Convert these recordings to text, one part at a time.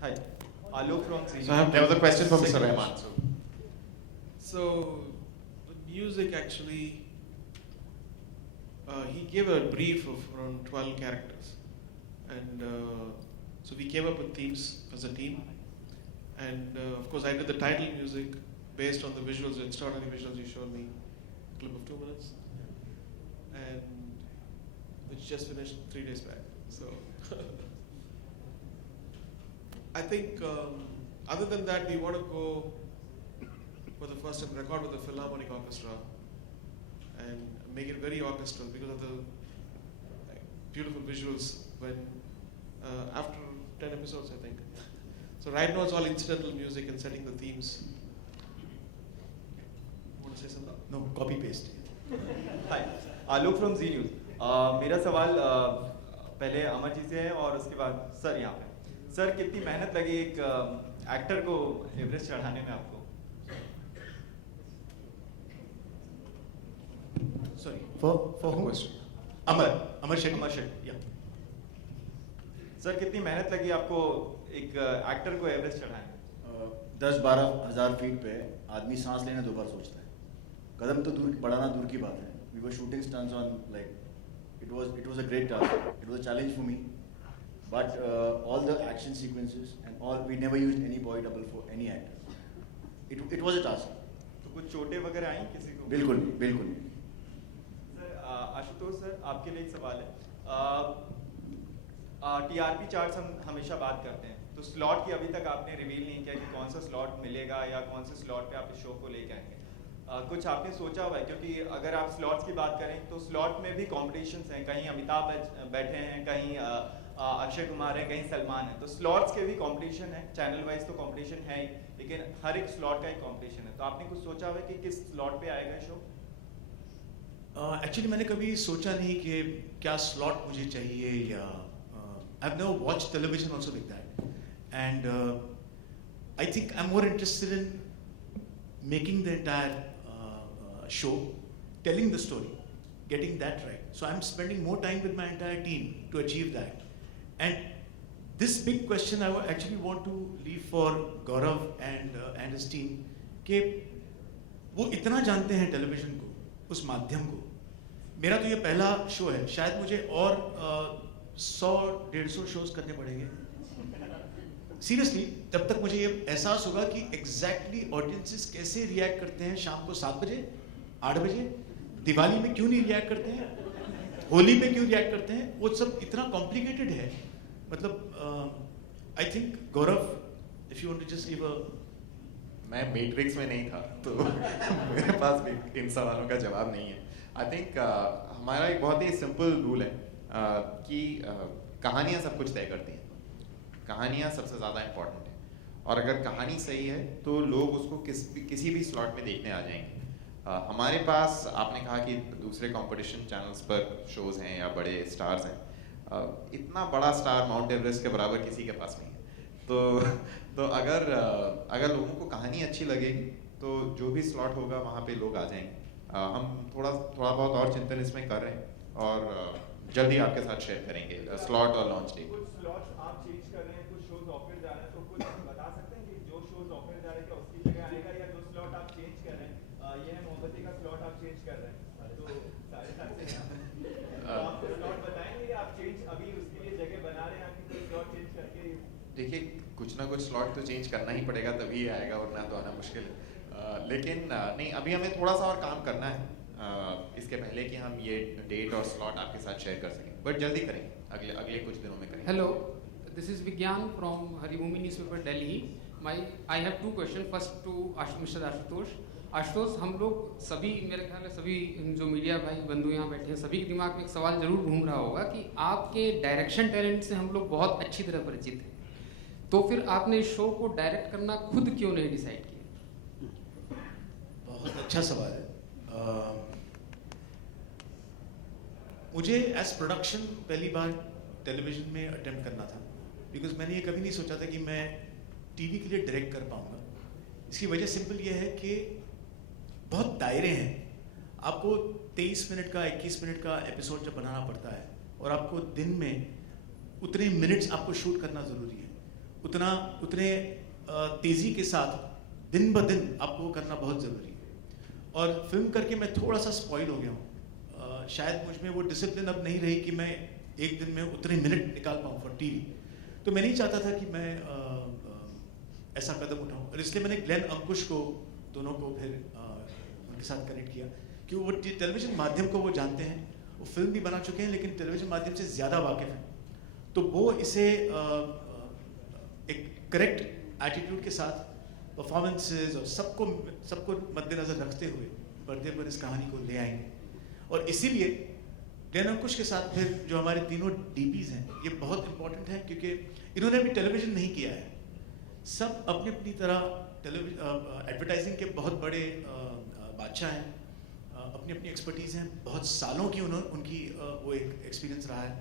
Hi, Alok from Zee. There was a question from Mr. Rahman. So, the music actually, he gave a brief of around 12 characters. And so we came up with themes as a team. And of course, I did the title music based on the visuals, the extraordinary visuals you showed me, a clip of 2 minutes. And which just finished 3 days back. So, I think other than that, we want to go for the first time record with the Philharmonic Orchestra and make it very orchestral because of the beautiful visuals when after 10 episodes, I think. So right now it's all incidental music and setting the themes. Want to say something? No, copy paste. Hi, Alok from Zee News. मेरा सवाल पहले अमर जी से है और उसके बाद sir यहाँ पे। सर कितनी मेहनत लगी एक एक्टर को एवरेस्ट चढ़ाने में आपको? Sorry, for whom? Amar Shetty. Yeah. Sir कितनी मेहनत लगी आपको एक एक्टर को एवरेस्ट चढ़ाने में? 10-12 हज़ार फीट पे आदमी सांस लेना 2 बार सोचता है। कदम तो दूर बढ़ाना दूर की बात है। We were shooting stunts on like it was a great task. It was a challenge for me. But all the action sequences and all we never used any body double for any actor. It was a task. तो कुछ चोटें वगैरह आई किसी को? बिल्कुल नहीं। Sir Ashutosh sir आपके लिए एक सवाल है। टीआरपी चार्ट्स हम हमेशा बात करते हैं तो स्लॉट की अभी तक आपने रिवील नहीं किया कि कौन सा स्लॉट मिलेगा या कौन से स्लॉट पे आप इस शो को लेके आएंगे। कुछ आपने सोचा हुआ है क्योंकि अगर आप स्लॉट्स की बात करें तो स्लॉट में भी कॉम्पिटिशन्स हैं, कहीं अमिताभ बैठे हैं, कहीं अक्षय कुमार है, कहीं सलमान है, तो स्लॉट्स के भी कंपटीशन है। चैनल वाइज तो कंपटीशन है ही, लेकिन हर एक स्लॉट का एक कंपटीशन है। तो आपने कुछ सोचा हुआ है कि किस स्लॉट पे आएगा शो? एक्चुअली मैंने कभी सोचा नहीं कि क्या स्लॉट मुझे चाहिए या I have never watched television also like that and I think I am more interested in making the entire show, telling the story, getting that right. So I'm spending more time with my entire team to achieve that. And this big question I actually want to leave for Gaurav and his team कि वो इतना जानते हैं television को, उस माध्यम को। मेरा तो ये पहला शो है, शायद मुझे और 100-150 शोज करने पड़ेंगे। सीरियसली तब तक मुझे ये एहसास होगा कि एग्जैक्टली ऑडियंसेस कैसे रिएक्ट करते हैं शाम को 7 बजे 8 बजे, दिवाली में क्यों नहीं रिएक्ट करते हैं, होली में क्यों रिएक्ट करते हैं, वो सब इतना कॉम्प्लिकेटेड है। मतलब I think Gaurav if you want to just give a मैं मैट्रिक्स में नहीं था तो मेरे पास भी इन सवालों का जवाब नहीं है। आई थिंक हमारा एक बहुत ही सिंपल रूल है कि कहानियाँ सब कुछ तय करती हैं। कहानियाँ सबसे ज़्यादा इम्पोर्टेंट है और अगर कहानी सही है तो लोग उसको किसी भी स्लॉट में देखने आ जाएंगे। हमारे पास आपने कहा कि दूसरे कंपटीशन चैनल्स पर शोज़ हैं या बड़े स्टार्स हैं, इतना बड़ा स्टार माउंट एवरेस्ट के बराबर किसी के पास नहीं है। तो अगर लोगों को कहानी अच्छी लगेगी तो जो भी स्लॉट होगा वहाँ पे लोग आ जाएंगे। हम थोड़ा बहुत और चिंतन इसमें कर रहे हैं और जल्दी आपके साथ शेयर करेंगे स्लॉट और लॉन्च डेट। कुछ स्लॉट्स आप चेंज कर रहे हैं, कुछ शोज ऑफर जा रहे हैं, तो कुछ बता सकते हैं कि जो शोज ऑफर जा रहे हैं क्या उसकी जगह आएगा या जो स्लॉट आप चेंज कर रहे हैं, ये है मोहब्बती का स्लॉट आप चेंज कर रहे हैं तो 7:30 से तो आप स्लॉट बताएंगे या आप चेंज अभी उसके लिए जगह बना रहे हैं, आपकी कोई स्लॉट चेंज करके? देखिए कुछ ना कुछ स्लॉट तो चेंज करना ही पड़ेगा तभी आएगा, वरना तो आना मुश्किल है। लेकिन नहीं, अभी हमें थोड़ा सा और काम करना है इसके पहले कि हम ये डेट और स्लॉट आपके साथ शेयर कर सकें, बट जल्दी करेंगे, अगले कुछ दिनों में करेंगे। Hello, this is Vigyan from Haribhumi newspaper Delhi. I have 2 questions. First to Mr. Ashutosh. Ashutosh, हम लोग सभी, मेरे ख्याल है सभी जो मीडिया भाई बंधु यहाँ बैठे हैं सभी के दिमाग में एक सवाल जरूर घूम रहा होगा कि आपके डायरेक्शन टैलेंट से हम लोग बहुत अच्छी तरह परिचित हैं, तो फिर आपने इस शो को डायरेक्ट करना खुद क्यों नहीं डिसाइड किया? बहुत अच्छा सवाल है। मुझे एज प्रोडक्शन पहली बार टेलीविजन में अटेम्प्ट करना था, बिकॉज मैंने ये कभी नहीं सोचा था कि मैं टीवी के लिए डायरेक्ट कर पाऊँगा। इसकी वजह सिंपल ये है कि बहुत दायरे हैं, आपको 23 मिनट का 21 मिनट का एपिसोड जब बनाना पड़ता है और आपको दिन में उतने मिनट्स आपको शूट करना ज़रूरी है, उतने तेज़ी के साथ दिन ब दिन आपको वो करना बहुत ज़रूरी है। और फिल्म करके मैं थोड़ा सा स्पॉइल हो गया हूँ। शायद मुझ में वो डिसिप्लिन अब नहीं रही कि मैं एक दिन में उतने मिनट निकाल पाऊँ फॉर टीवी। तो मैं नहीं चाहता था कि मैं ऐसा कदम उठाऊँ, और इसलिए मैंने ग्लेन अंकुश को, दोनों को फिर उनके साथ कनेक्ट किया कि वो टेलीविज़न माध्यम को वो जानते हैं, वो फिल्म भी बना चुके हैं लेकिन टेलीविज़न माध्यम से ज़्यादा वाकिफ़ हैं। तो वो इसे एक करेक्ट एटीट्यूड के साथ परफॉर्मेंसेज और सबको मद्देनज़र रखते हुए पर्दे पर इस कहानी को ले आएंगे। और इसीलिए ग्लेन अंकुश के साथ फिर जो हमारे तीनों डीपीज़ हैं, ये बहुत इंपॉर्टेंट है क्योंकि इन्होंने भी टेलीविज़न नहीं किया है। सब अपनी अपनी तरह एडवर्टाइजिंग के बहुत बड़े बादशाह हैं, अपनी अपनी एक्सपर्टीज़ हैं, बहुत सालों की उनकी वो एक एक्सपीरियंस रहा है।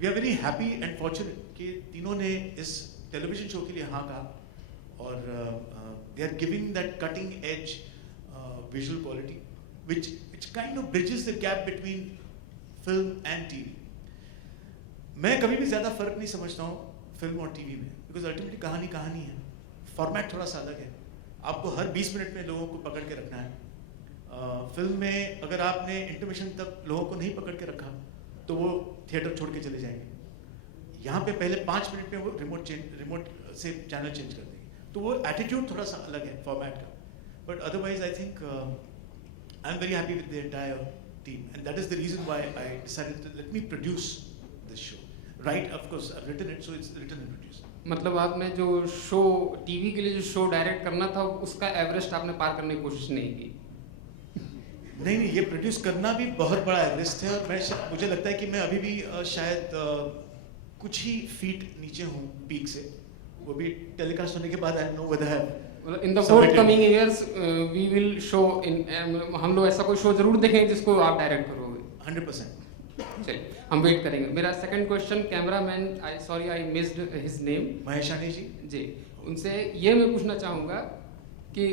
We are very happy and fortunate कि तीनों ने इस टेलीविज़न शो के लिए हाँ कहा, और they are giving that cutting edge visual quality which kind of bridges the gap between film and TV. मैं कभी भी ज़्यादा फ़र्क नहीं समझता हूँ फिल्म और टीवी में, बिकॉज अल्टीमेटली कहानी है, फॉर्मेट थोड़ा सा अलग है। आपको हर 20 मिनट में लोगों को पकड़ के रखना है। फिल्म में अगर आपने इंटरमिशन तक लोगों को नहीं पकड़ के रखा तो वो थिएटर छोड़ के चले जाएंगे। यहाँ पे पहले 5 मिनट में वो रिमोट से चैनल चेंज कर देंगे, तो वो एटीट्यूड थोड़ा सा अलग है फॉर्मेट का। But otherwise I think I'm very happy with the entire team, and that is the reason why I decided to let me produce this show. Right, of course, I've written it, so it's written and produced. मतलब आपने जो show TV के लिए जो show direct करना था उसका Everest आपने पार करने की कोशिश नहीं की? नहीं, ये प्रोड्यूस करना भी बहुत बड़ा एवरेस्ट है, और मुझे लगता है कि मैं अभी भी शायद कुछ ही फीट नीचे हूँ पीक से। वो भी टेलीकास्ट होने के बाद I know whether have in the forthcoming years we will show in, हम लोग ऐसा कोई शो जरूर देखेंगे जिसको आप डायरेक्ट करोगे। 100%। चलिए हम वेट करेंगे। मेरा second question cameraman, I missed his name, Maheshani ji, उनसे ये मैं पूछना चाहूँगा कि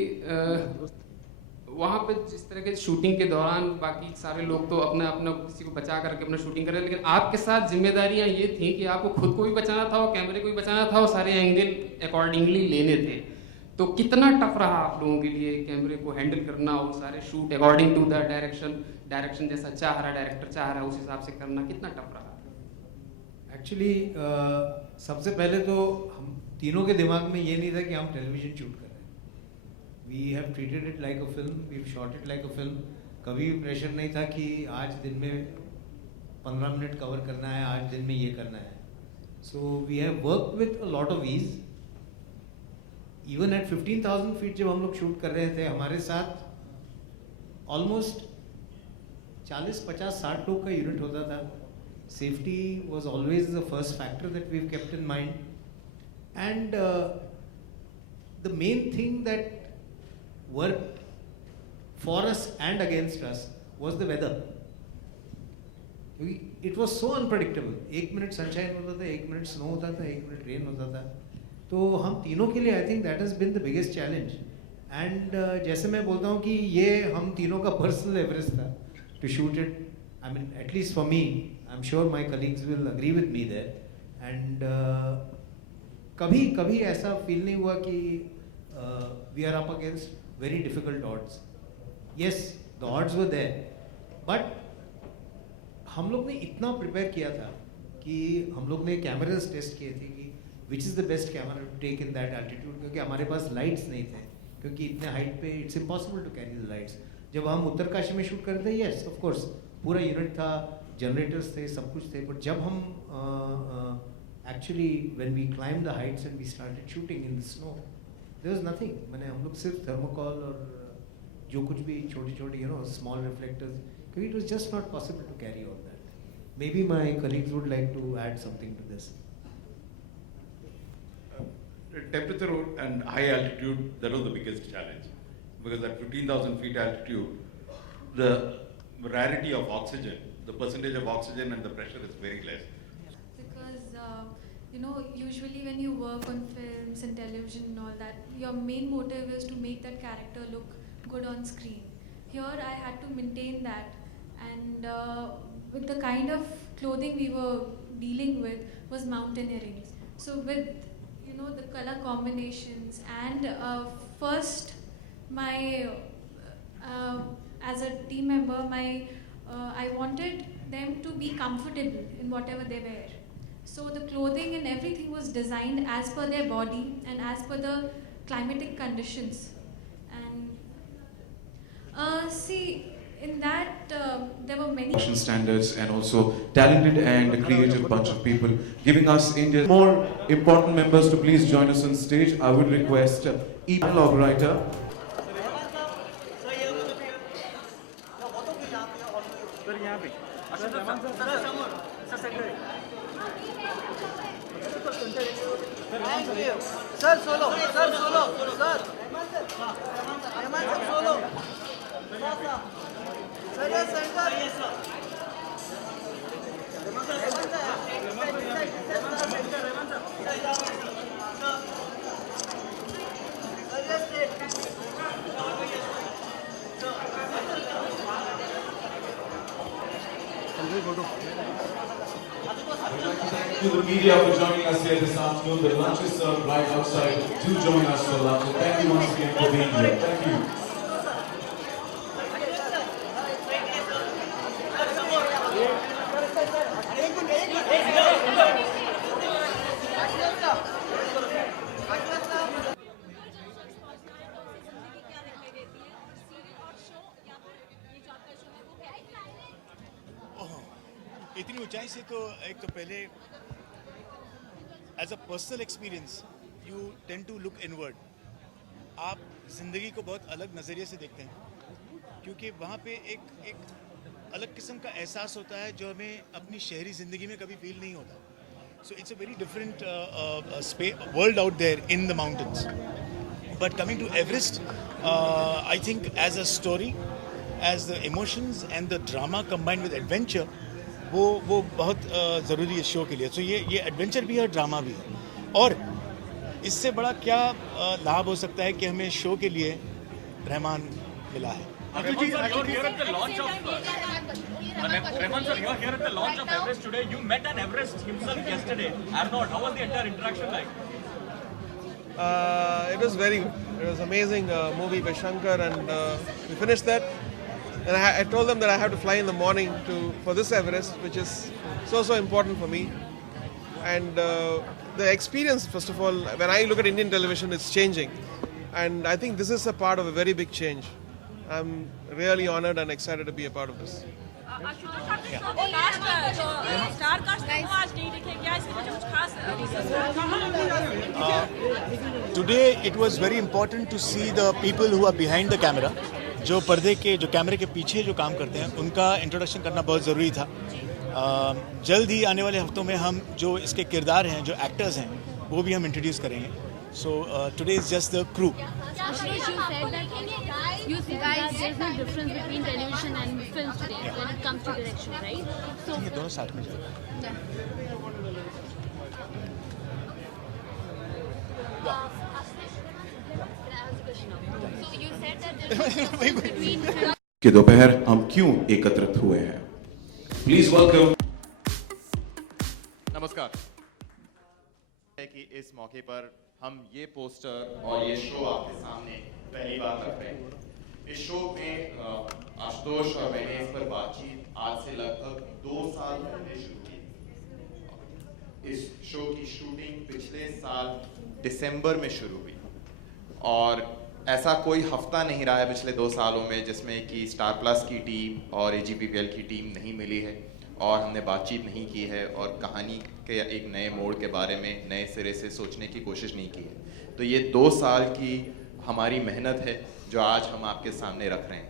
वहाँ पे जिस तरह के शूटिंग के दौरान बाकी सारे लोग तो अपना किसी को बचा करके अपना शूटिंग कर रहे हैं, लेकिन आपके साथ जिम्मेदारियाँ ये थी कि आपको खुद को भी बचाना था और कैमरे को भी बचाना था और सारे एंगल अकॉर्डिंगली लेने थे। तो कितना टफ रहा आप लोगों के लिए कैमरे को हैंडल करना और सारे shoot according to the direction जैसा चाह रहा डायरेक्टर चाह रहा उस हिसाब से करना कितना टफ रहा? एक्चुअली सबसे पहले तो हम तीनों के दिमाग में ये नहीं था कि हम टेलीविज़न शूट कर रहे हैं। We have treated it like a film, we have shot it like a film. कभी भी प्रेशर नहीं था कि आज दिन में 15 मिनट कवर करना है, आज दिन में ये करना है। So we have work with a lot of ease. Even at 15,000 feet जब हम लोग शूट कर रहे थे, हमारे साथ ऑलमोस्ट 40, 50, 60 लोग का यूनिट होता था। Safety was always the first factor that we have kept in mind, and the main thing that work for us and against us was the weather, क्योंकि it was so unpredictable. 1 minute sunshine होता था, 1 minute snow होता था, 1 minute rain होता था। तो हम तीनों के लिए I think that has been the biggest challenge. And जैसे मैं बोलता हूँ कि ये हम तीनों का पर्सनल एवरेस्ट था to shoot it. I mean at least for me, I am sure my colleagues will agree with me there. And कभी ऐसा फील नहीं हुआ कि we are up against very difficult odds. Yes, the odds were there, but हम लोग ने इतना prepare किया था कि हम लोग ने कैमराज टेस्ट किए थे कि which is the best camera to take in that altitude, क्योंकि हमारे पास लाइट्स नहीं थे, क्योंकि इतने हाइट पे it's impossible to carry the lights. जब हम उत्तरकाशी में शूट करते थे, येस ऑफ कोर्स पूरा यूनिट था, जनरेटर्स थे, सब कुछ थे, बट जब हम actually when we climb the heights and we started shooting in the snow, there was nothing. मैंने हम लोग सिर्फ थर्मोकॉल और जो कुछ भी छोटी स्मॉल रिफ्लेक्टर्स, क्योंकि it was just not possible to carry all that. Maybe my colleagues would like to add something to this. Temperature and high altitude, that was the biggest challenge, because at 15,000 feet altitude, the rarity of oxygen, the percentage of oxygen and the pressure is very less. Because usually when you work on films and television and all that, your main motive is to make that character look good on screen. Here I had to maintain that, and with the kind of clothing we were dealing with was mountaineering. So with you know, the color combinations, and first my as a team member, I wanted them to be comfortable in whatever they wear. So the clothing and everything was designed as per their body and as per the climatic conditions. And see, in that there were many Production standards, and also talented and creative bunch of people giving us India's more important members to please join us on stage. I would request dialogue writer Sir, solo, sir. Rahman sir, solo. Sir, yes, center. Yes, sir. to the media for joining us here this afternoon. The lunch is served right outside. Do join us for lunch. And thank you once again for being here. Thank you. इतनी ऊंचाई से तो एक तो पहले as a personal experience you tend to look inward. आप ज़िंदगी को बहुत अलग नज़रिए से देखते हैं क्योंकि वहाँ पे एक अलग किस्म का एहसास होता है जो हमें अपनी शहरी ज़िंदगी में कभी फील नहीं होता. So it's a very different world out there in the mountains. But coming to Everest, I think as a story, as the emotions and the drama combined with adventure, वो बहुत ज़रूरी है शो के लिए. तो ये एडवेंचर भी है और ड्रामा भी है. और इससे बड़ा क्या लाभ हो सकता है कि हमें शो के लिए रहमान मिला है. Rahman sir, you're here at the launch of Everest today. You met an Everest himself yesterday. Arnold, how was the entire interaction like? It was very good. It was amazing movie by Shankar, and we finished that. And I told them that I have to fly in the morning for this Everest, which is so important for me. And the experience, first of all, when I look at Indian television, it's changing. And I think this is a part of a very big change. I'm really honored and excited to be a part of this. Today it was very important to see the people who are behind the camera. जो कैमरे के पीछे जो काम करते हैं उनका introduction करना बहुत ज़रूरी था. जल्द ही आने वाले हफ्तों में हम जो इसके किरदार हैं, जो एक्टर्स हैं, वो भी हम इंट्रोड्यूस करेंगे. So today is just the crew. You guys, there's no difference between television and films today when it comes to direction, right? So ये दोनों साथ में कि दोपहर हम क्यों एकत्रित हुए हैं. Please welcome. नमस्कार. है कि इस मौके पर हम ये पोस्टर और ये शो आपके सामने पहली बार रख रहे हैं. इस शो में आशुतोष और मैंने इस पर बातचीत आज से लगभग 2 साल पहले शुरू की. इस शो की शूटिंग पिछले साल दिसंबर में शुरू हुई और ऐसा कोई हफ्ता नहीं रहा है पिछले 2 सालों में जिसमें कि स्टार प्लस की टीम और AGPPL की टीम नहीं मिली है और हमने बातचीत नहीं की है और कहानी के एक नए मोड़ के बारे में नए सिरे से सोचने की कोशिश नहीं की है. तो ये 2 साल की हमारी मेहनत है जो आज हम आपके सामने रख रहे हैं.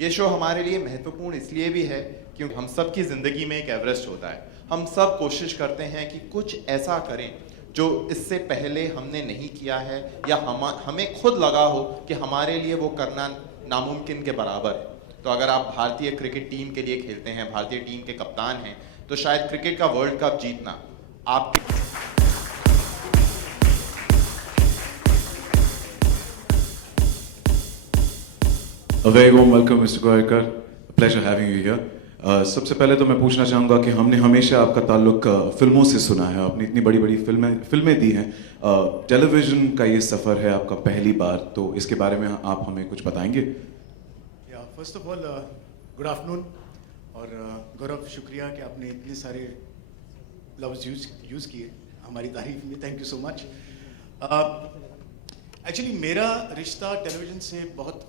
ये शो हमारे लिए महत्वपूर्ण इसलिए भी है क्योंकि हम सब की ज़िंदगी में एक एवरेस्ट होता है. हम सब कोशिश करते हैं कि कुछ ऐसा करें जो इससे पहले हमने नहीं किया है या हमें खुद लगा हो कि हमारे लिए वो करना नामुमकिन के बराबर है. तो अगर आप भारतीय क्रिकेट टीम के लिए खेलते हैं, भारतीय टीम के कप्तान हैं, तो शायद क्रिकेट का वर्ल्ड कप जीतना आपके A very warm welcome, Mr. Goyakar. A pleasure having you here. सबसे पहले तो मैं पूछना चाहूँगा कि हमने हमेशा आपका ताल्लुक फिल्मों से सुना है, आपने इतनी बड़ी बड़ी फिल्में दी हैं, टेलीविज़न का ये सफ़र है आपका पहली बार, तो इसके बारे में आप हमें कुछ बताएंगे? First of all good afternoon, और गौरव शुक्रिया कि आपने इतने सारे लफ्ज़ यूज़ किए हमारी तारीफ में, thank you so much. Actually मेरा रिश्ता टेलीविज़न से बहुत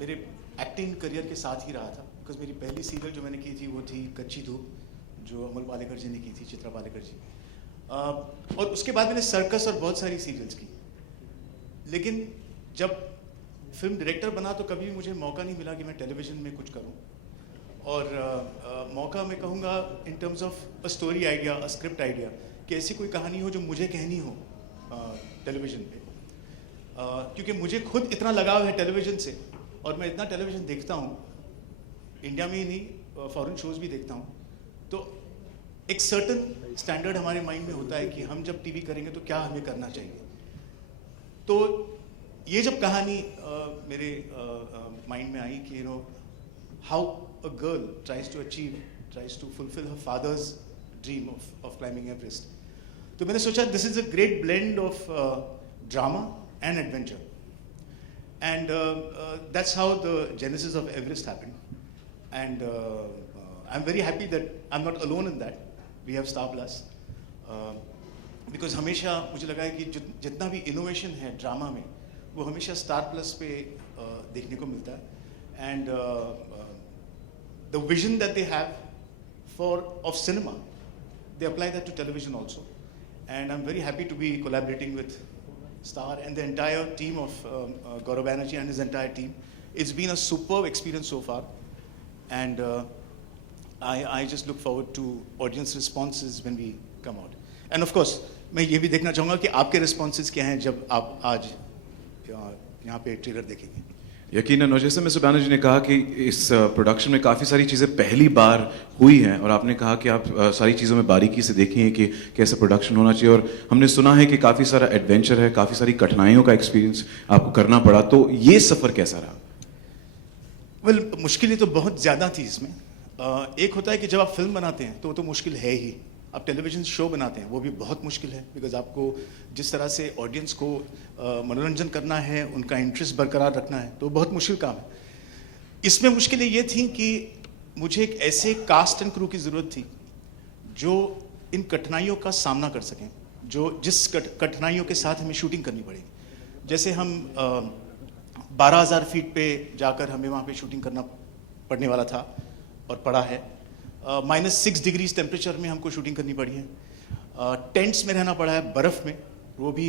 मेरे एक्टिंग करियर के साथ ही रहा था, बिकॉज मेरी पहली सीरियल जो मैंने की थी वो थी कच्ची धूप, जो अमल पालेकर जी ने की थी, चित्रा पालेकर जी। और उसके बाद मैंने सर्कस और बहुत सारी सीरियल्स की, लेकिन जब फिल्म डायरेक्टर बना तो कभी मुझे मौका नहीं मिला कि मैं टेलीविज़न में कुछ करूं। और मौका मैं कहूँगा in terms of a story idea, a script idea, कि ऐसी कोई कहानी हो जो मुझे कहनी हो टेलीविज़न पे, क्योंकि मुझे खुद इतना लगाव है टेलीविज़न से, और मैं इतना टेलीविज़न देखता हूँ, इंडिया में ही नहीं फॉरेन शोज़ भी देखता हूँ, तो एक सर्टन स्टैंडर्ड हमारे माइंड में होता है कि हम जब टीवी करेंगे तो क्या हमें करना चाहिए। तो ये जब कहानी मेरे माइंड में आई कि how a girl tries to fulfil her father's dream of climbing Everest, तो मैंने सोचा this is a great blend of drama and adventure, and that's how the genesis of Everest happened, and I'm very happy that I'm not alone in that. We have Star Plus, because हमेशा मुझे लगा है कि जितना भी innovation है drama में वो हमेशा स्टार प्लस पे देखने को मिलता है, and the vision that they have of cinema, they apply that to television also, and I'm very happy to be collaborating with Star and the entire team of Gaurav Banerjee and his entire team. It's been a superb experience so far, and I just look forward to audience responses when we come out. And of course, मैं ये भी देखना चाहूँगा कि आपके responses क्या हैं जब आप आज यहाँ पे ट्रेलर देखेंगे। यकीनन, और जैसे मिस्टर बैनर्जी ने कहा कि इस प्रोडक्शन में काफ़ी सारी चीज़ें पहली बार हुई हैं, और आपने कहा कि आप सारी चीज़ों में बारीकी से देखी हैं कि कैसे प्रोडक्शन होना चाहिए, और हमने सुना है कि काफ़ी सारा एडवेंचर है, काफ़ी सारी कठिनाइयों का एक्सपीरियंस आपको करना पड़ा, तो ये सफ़र कैसा रहा? वेल, मुश्किलें तो बहुत ज़्यादा थी इसमें। एक होता है कि जब आप फिल्म बनाते हैं तो वो तो मुश्किल है ही, आप टेलीविज़न शो बनाते हैं वो भी बहुत मुश्किल है, बिकॉज आपको जिस तरह से ऑडियंस को मनोरंजन करना है, उनका इंटरेस्ट बरकरार रखना है, तो बहुत मुश्किल काम है। इसमें मुश्किलें ये थी कि मुझे एक ऐसे कास्ट एंड क्रू की ज़रूरत थी जो इन कठिनाइयों का सामना कर सकें, जिस कठिनाइयों के साथ हमें शूटिंग करनी पड़ेगी। जैसे हम 12,000 फीट पे जाकर हमें वहाँ पे शूटिंग करना पड़ने वाला था और पड़ा है। -6 डिग्रीज टेम्परेचर में हमको शूटिंग करनी पड़ी है। टेंट्स में रहना पड़ा है, बर्फ़ में, वो भी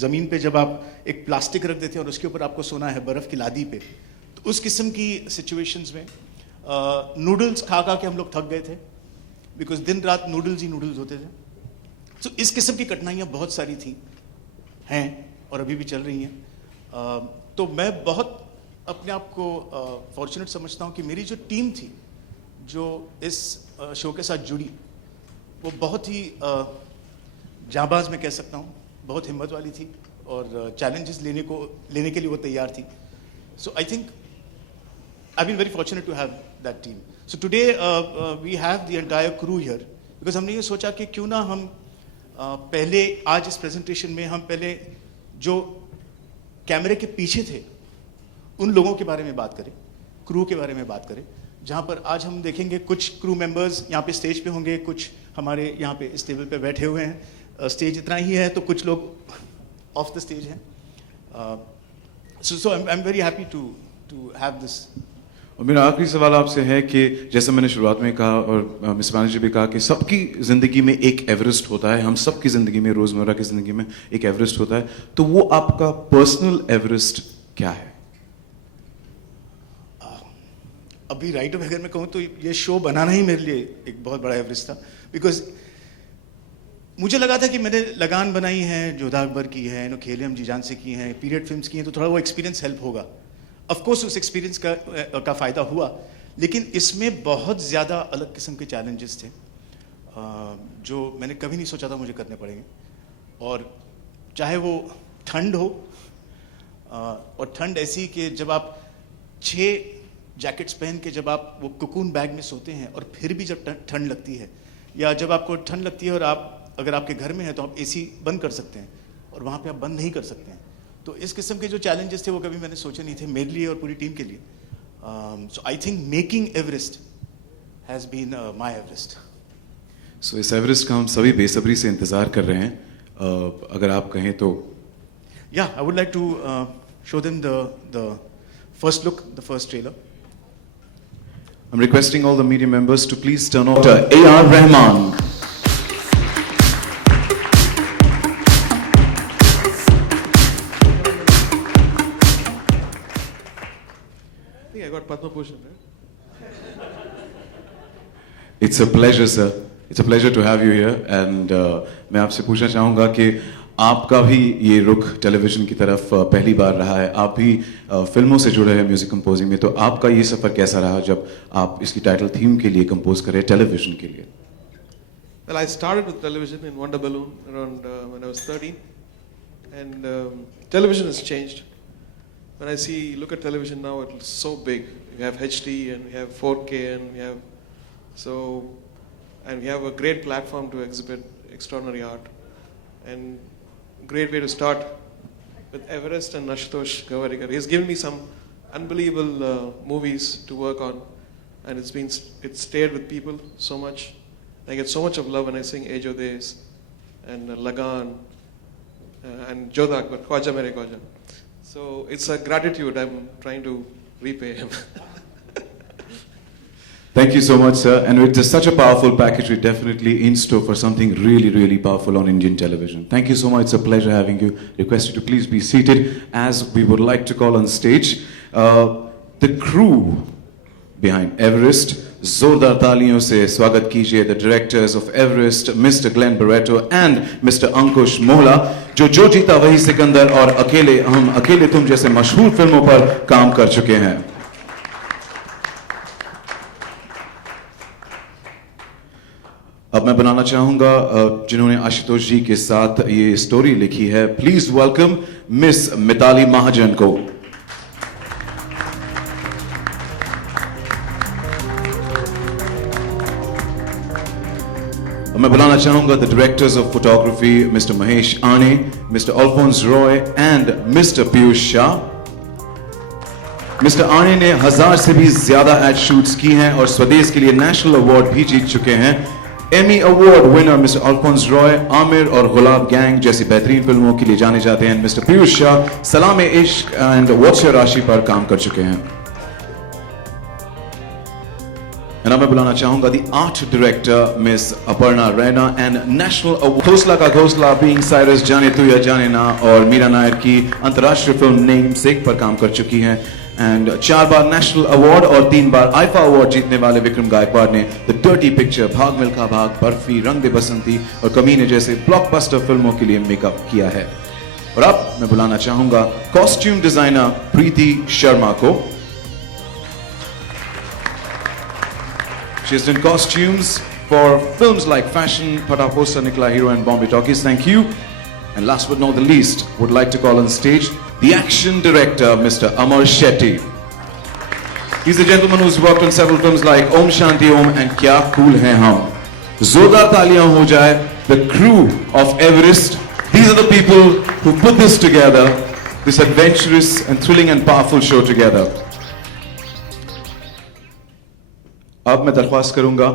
ज़मीन पे जब आप एक प्लास्टिक रख देते हैं और उसके ऊपर आपको सोना है बर्फ़ की लादी पे, तो उस किस्म की सिचुएशंस में नूडल्स खा के हम लोग थक गए थे, बिकॉज दिन रात नूडल्स ही नूडल्स होते थे। तो इस किस्म की कठिनाइयाँ बहुत सारी थी, हैं और अभी भी चल रही हैं। तो मैं बहुत अपने आप को फॉर्चुनेट समझता हूँ कि मेरी जो टीम थी जो इस शो के साथ जुड़ी, वो बहुत ही जांबाज मैं कह सकता हूँ, बहुत हिम्मत वाली थी और चैलेंजेस लेने के लिए वो तैयार थी। So I think I been very fortunate to have that team. So today we have the entire crew here, because हमने ये सोचा कि क्यों ना हम पहले आज इस प्रेजेंटेशन में हम पहले जो कैमरे के पीछे थे उन लोगों के बारे में बात करें, क्रू के बारे में बात करें, जहाँ पर आज हम देखेंगे कुछ क्रू मेंबर्स यहाँ पे स्टेज पे होंगे, कुछ हमारे यहाँ पे इस टेबल पे बैठे हुए हैं। स्टेज इतना ही है तो कुछ लोग ऑफ द स्टेज हैं। So I am very happy to have this. और मेरा आखिरी सवाल आपसे है कि जैसे मैंने शुरुआत में कहा और मिस बैनर्जी भी कहा कि सबकी ज़िंदगी में एक एवरेस्ट होता है, हम सबकी ज़िंदगी में, रोज़मर्रा की ज़िंदगी में एक एवरेस्ट होता है, तो वो आपका पर्सनल एवरेस्ट क्या है? अभी राइट अगर मैं कहूँ तो ये शो बनाना ही मेरे लिए एक बहुत बड़ा एवरेस्ट था, बिकॉज मुझे लगा था कि मैंने लगान बनाई है, जोधा अकबर की है, खेले हम जी जान से की हैं, पीरियड फिल्म्स की हैं, तो थोड़ा वो एक्सपीरियंस हेल्प होगा। ऑफ कोर्स उस एक्सपीरियंस का फ़ायदा हुआ, लेकिन इसमें बहुत ज़्यादा अलग किस्म के चैलेंजेस थे जो मैंने कभी नहीं सोचा था मुझे करने पड़ेंगे। और चाहे वो ठंड हो, और ठंड ऐसी कि जब आप 6 जैकेट्स पहन के जब आप वो कुकून बैग में सोते हैं और फिर भी जब ठंड लगती है, या जब आपको ठंड लगती है और आप अगर आपके घर में है तो आप एसी बंद कर सकते हैं और वहाँ पे आप बंद नहीं कर सकते हैं। तो इस किस्म के जो चैलेंजेस थे वो कभी मैंने सोचे नहीं थे मेरे लिए और पूरी टीम के लिए। So I think making Everest has been my Everest. So इस एवरेस्ट का हम सभी बेसब्री से इंतज़ार कर रहे हैं, अगर आप कहें तो। या I would like to show them the first look, the first trailer. I'm requesting all the media members to please turn on to A.R. Rahman. I think I got Padma Bhushan, right? It's a pleasure, sir. It's a pleasure to have you here. And मैं आपसे पूछना चाहूँगा कि आपका भी ये रुख television की तरफ पहली बार रहा है, आप भी फिल्मों से जुड़े हैं म्यूजिक कंपोजिंग में, तो आपका ये सफ़र कैसा रहा जब आप इसकी टाइटल थीम के लिए कंपोज करें टेलीविजन के लिए? Well, I started with television in Wonder Balloon around when I was 13, and television has changed. When I look at television now, it's so big. We have HD and we have 4K and we have a great platform to exhibit extraordinary art, and great way to start with Everest and Ashutosh Gawariker. He's given me some unbelievable movies to work on, and it's stayed with people so much. I get so much of love when I sing Ejo Des and Lagan and Jodha Akbar, Khwaja Mere Khwaja. So it's a gratitude I'm trying to repay him. Thank you so much, sir. And with such a powerful package, we're definitely in store for something really, really powerful on Indian television. Thank you so much. It's a pleasure having you. Request you to please be seated as we would like to call on stage the crew behind Everest. जोरदार तालियों से स्वागत कीजिए the directors of Everest, Mr. Glenn Barretto and Mr. Ankush Mohla, जो जीता वही सिकंदर और अकेले तुम जैसे मशहूर फिल्मों पर काम कर चुके हैं। अब मैं बनाना चाहूंगा जिन्होंने आशुतोष जी के साथ ये स्टोरी लिखी है, प्लीज वेलकम मिस मिताली महाजन को। मैं बुलाना चाहूंगा the directors of photography, Mr. Mahesh Ane, Mr. Alphonse Roy and Mr. Piyush Shah. Mr. Ane ने 1000 से भी ज्यादा एड शूट्स की हैं और स्वदेश के लिए नेशनल अवार्ड भी जीत चुके हैं। Emmy award winner Mister Alphons Roy Aamir और गुलाब गैंग जैसी बेहतरीन फिल्मों के लिए जाने जाते हैं। मिस्टर पीयूष शाह सलाम इश्क एंड व्हाट्स योर राशि पर काम कर चुके हैं। And मैं बुलाना चाहूंगा the art director Miss Aparna Raina and national award घोसला का घोसला being Cyrus जाने तू या जाने ना और मीरा नायर की अंतर्राष्ट्रीय फिल्म नेम सेक पर काम कर चुकी हैं। एंड 4 बार नेशनल अवार्ड और 3 बार आईफा अवार्ड जीतने वाले विक्रम गायकवाड़ ने द डर्टी पिक्चर, भाग मिल्खा भाग, बर्फी, रंग दे बसंती और कमीने जैसे ब्लॉकबस्टर फिल्मों के लिए मेकअप किया है। और अब मैं बुलाना चाहूंगा कॉस्ट्यूम डिजाइनर प्रीति शर्मा को। She's done costumes for films like Fashion, Pata Poster, Nikla Hero and Bombay Talkies. Thank you. And last but not the least, would like to call on stage the action director, Mr. Amar Shetty. He's a gentleman who's worked on several films like Om Shanti Om and Kya Cool Hai Hum. Zordar taliyan ho jaye, the crew of Everest. These are the people who put this together, this adventurous and thrilling and powerful show together. अब मैं दरख्वास्त करूंगा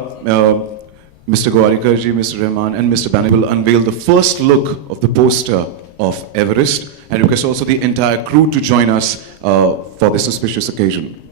Mr. Gawariker ji, Mr. Rahman and Mr. Bani will unveil the first look of the poster of Everest and request also the entire crew to join us for this auspicious occasion.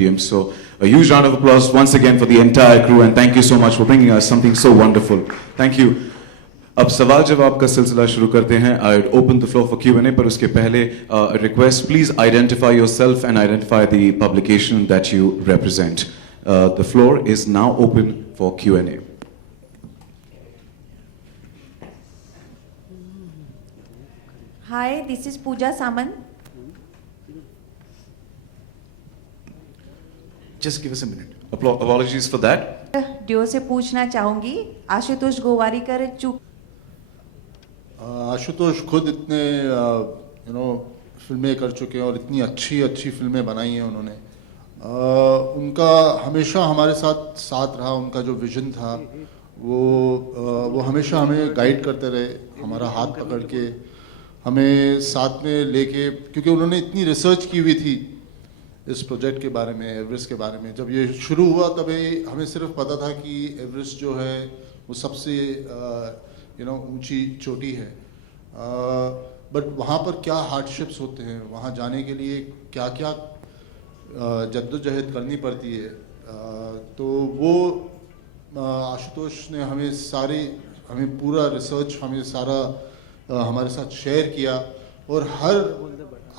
So a huge round of applause once again for the entire crew, and thank you so much for bringing us something so wonderful. Thank you. अब सवाल जवाब का सिलसिला शुरू करते हैं. I would open the floor for Q&A, पर उसके पहले request, please identify yourself and identify the publication that you represent. The floor is now open for Q&A. Hi, this is Pooja Samant. Just give us a minute. Apologies for that. डियो से पूछना चाहूंगी, आशुतोष गोवारीकर चूक आशुतोष खुद इतने फिल्में कर चुके हैं और इतनी अच्छी फिल्में बनाई हैं उन्होंने. उनका हमेशा हमारे साथ रहा. उनका जो विजन था वो हमेशा हमें गाइड करते रहे, हमारा हाथ पकड़ के हमें साथ में लेके, क्योंकि उन्होंने इतनी रिसर्च की हुई थी इस प्रोजेक्ट के बारे में, एवरेस्ट के बारे में. जब ये शुरू हुआ तभी हमें सिर्फ पता था कि एवरेस्ट जो है वो सबसे ऊंची चोटी है, बट वहाँ पर क्या हार्डशिप्स होते हैं, वहाँ जाने के लिए क्या क्या जद्दोजहद करनी पड़ती है. तो वो आशुतोष ने हमें पूरा रिसर्च सारा हमारे साथ शेयर किया, और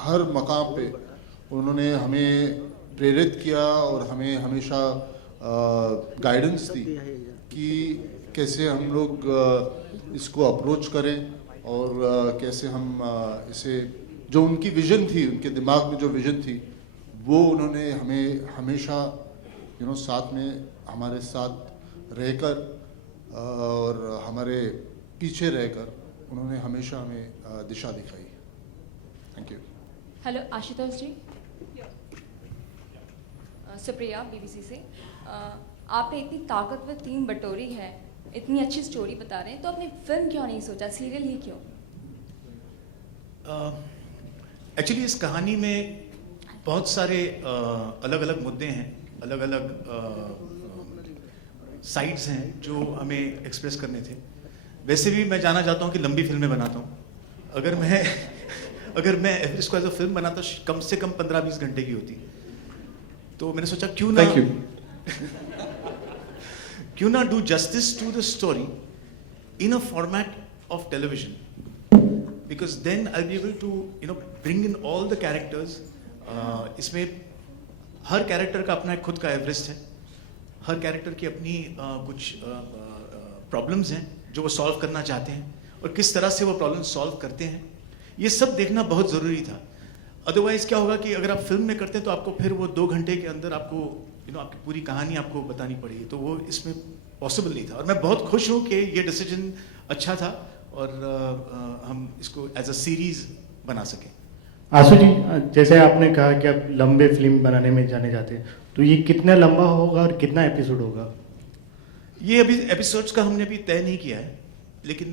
हर मकाम पे उन्होंने हमें प्रेरित किया और हमें हमेशा गाइडेंस दी कि कैसे हम लोग इसको अप्रोच करें और कैसे हम इसे, जो उनकी विज़न थी, उनके दिमाग में जो विज़न थी, वो उन्होंने हमें हमेशा साथ में हमारे साथ रहकर और हमारे पीछे रहकर उन्होंने हमेशा हमें दिशा दिखाई. Thank you. Hello Ashutosh ji. Supriya BBC से. आपने इतनी ताकतवर टीम बटोरी है, इतनी अच्छी स्टोरी बता रहे हैं, तो आपने फिल्म क्यों नहीं सोचा, सीरियल ही क्यों? एक्चुअली इस कहानी में बहुत सारे अलग अलग मुद्दे हैं, अलग अलग साइड्स हैं जो हमें एक्सप्रेस करने थे. वैसे भी मैं जाना चाहता हूँ कि लंबी फिल्में बनाता हूँ. अगर मैं एवरेस्ट को एज अ फिल्म बनाता कम से कम 15-20 घंटे की होती. तो मैंने सोचा क्यों ना do justice to the story in a format of television, because then I be able to bring in all the characters. इसमें हर कैरेक्टर का अपना खुद का एवरेस्ट है, हर कैरेक्टर की अपनी कुछ प्रॉब्लम्स हैं जो वो सॉल्व करना चाहते हैं, और किस तरह से वो प्रॉब्लम सॉल्व करते हैं. ये सब देखना बहुत ज़रूरी था. अदरवाइज क्या होगा कि अगर आप फिल्म में करते हैं तो आपको फिर वो 2 घंटे के अंदर आपको आपकी पूरी कहानी आपको बतानी पड़ेगी, तो वो इसमें पॉसिबल नहीं था. और मैं बहुत खुश हूँ कि ये डिसीजन अच्छा था और हम इसको एज अ सीरीज बना सकें. आशु जी, जैसे आपने कहा कि आप लंबे फिल्म बनाने में जाने जाते हैं, तो ये कितना लंबा होगा और कितना एपिसोड होगा? ये अभी एपिसोड्स का हमने अभी तय नहीं किया है, लेकिन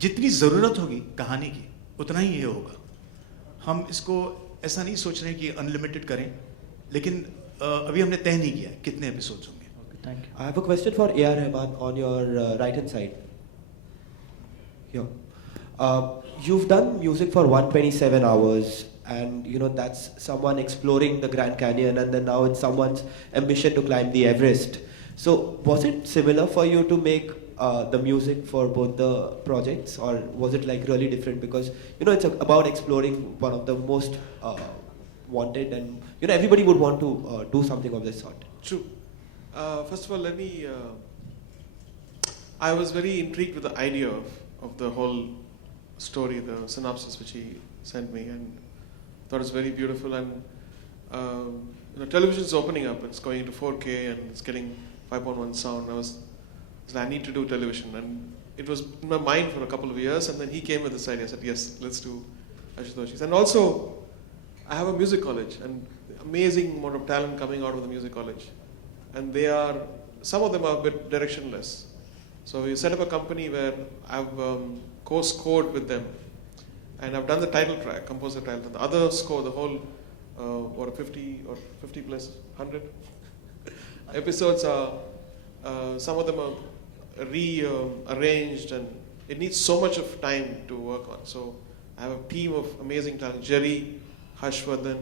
जितनी ज़रूरत होगी कहानी की उतना ही ये होगा. हम इसको ऐसा नहीं सोच रहे कि अनलिमिटेड करें, लेकिन अभी हमने तय नहीं किया कितने एपिसोड्स होंगे. Thank you. I have a question for A.R. Rahman on your right hand side. Here. You've done music for 127 hours, and that's someone exploring the Grand Canyon, and then now it's someone's ambition to climb the Everest. So was it similar for you to make the music for both the projects, or was it like really different? Because it's about exploring one of the most wanted, and everybody would want to do something of this sort. True. First of all, let me. I was very intrigued with the idea of the whole story, the synopsis which he sent me, and thought it was very beautiful. And television is opening up; it's going into 4K, and it's getting 5.1 sound. I need to do television, and it was in my mind for a couple of years. And then he came with this idea. I said, "Yes, let's do Ashutosh's." And also, I have a music college, and amazing amount of talent coming out of the music college, and some of them are a bit directionless. So we set up a company where I've co-scored with them, and I've done the title track, composed the title, and the other score, the whole 50 plus 100 episodes are. Some of them are rearranged, and it needs so much of time to work on. So I have a team of amazing talent: Jerry, Harshvardhan,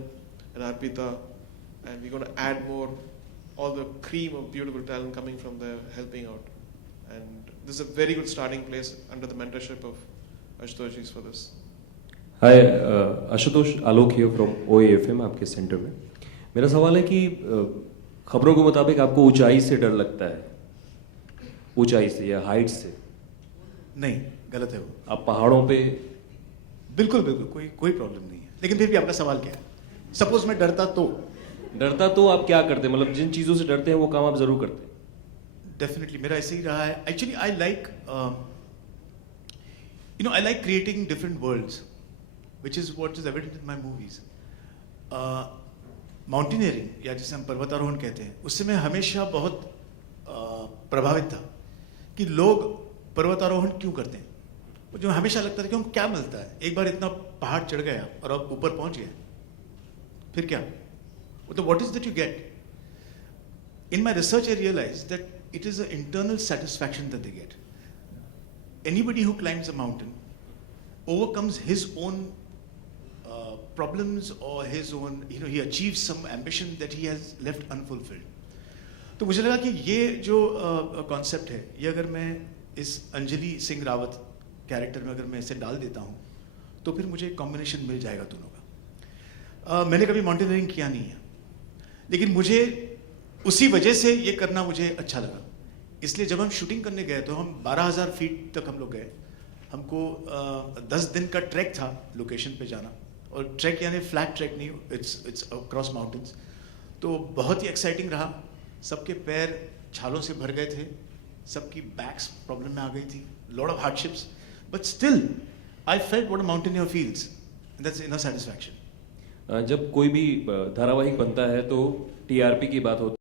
and Arpita, and we're going to add more, all the cream of beautiful talent coming from there, helping out. And this is a very good starting place under the mentorship of Ashutosh for this. Hi, Ashutosh Alok here from OAFM, आपके centre में. मेरा सवाल है कि खबरों के मुताबिक आपको ऊंचाई से डर लगता है, ऊंचाई से या हाइट से? नहीं, गलत है वो. आप पहाड़ों पे? बिल्कुल बिल्कुल कोई प्रॉब्लम नहीं है. लेकिन फिर भी आपका सवाल क्या है? सपोज मैं डरता तो आप क्या करते? मतलब जिन चीजों से डरते हैं वो काम आप जरूर करते हैं? डेफिनेटली मेरा ऐसे ही रहा है. Actually I like I like creating different worlds, which is what is evident in my movies. Mountaineering या जिसे हम पर्वतारोहण कहते हैं, उससे मैं हमेशा बहुत प्रभावित था कि लोग पर्वतारोहण क्यों करते हैं. मुझे हमेशा लगता था कि उनको क्या मिलता है. एक बार इतना पहाड़ चढ़ गया और अब ऊपर पहुंच गया, फिर क्या? तो what is that you get? In my research, I realized that it is an internal satisfaction that they get. Anybody who climbs a mountain overcomes his own problems or his own, he achieves some ambition that he has left unfulfilled. तो मुझे लगा कि ये जो concept है, ये अगर मैं इस अंजलि सिंह रावत कैरेक्टर में अगर मैं इसे डाल देता हूँ, तो फिर मुझे एक कॉम्बिनेशन मिल जाएगा दोनों का. मैंने कभी माउंटेनियरिंग किया नहीं है, लेकिन मुझे उसी वजह से ये करना मुझे अच्छा लगा. इसलिए जब हम शूटिंग करने गए तो हम 12,000 फीट तक हम लोग गए. हमको 10 दिन का ट्रैक था लोकेशन पे जाना, और ट्रैक यानी फ्लैट ट्रैक नहीं, इट्स अक्रॉस माउंटेन्स. तो बहुत ही एक्साइटिंग रहा. सबके पैर छालों से भर गए थे, सबकी बैक्स प्रॉब्लम में आ गई थी, lot of hardships, but still I felt what a mountaineer feels, that's inner satisfaction. जब कोई भी धारावाहिक बनता है तो टीआरपी की बात होती है.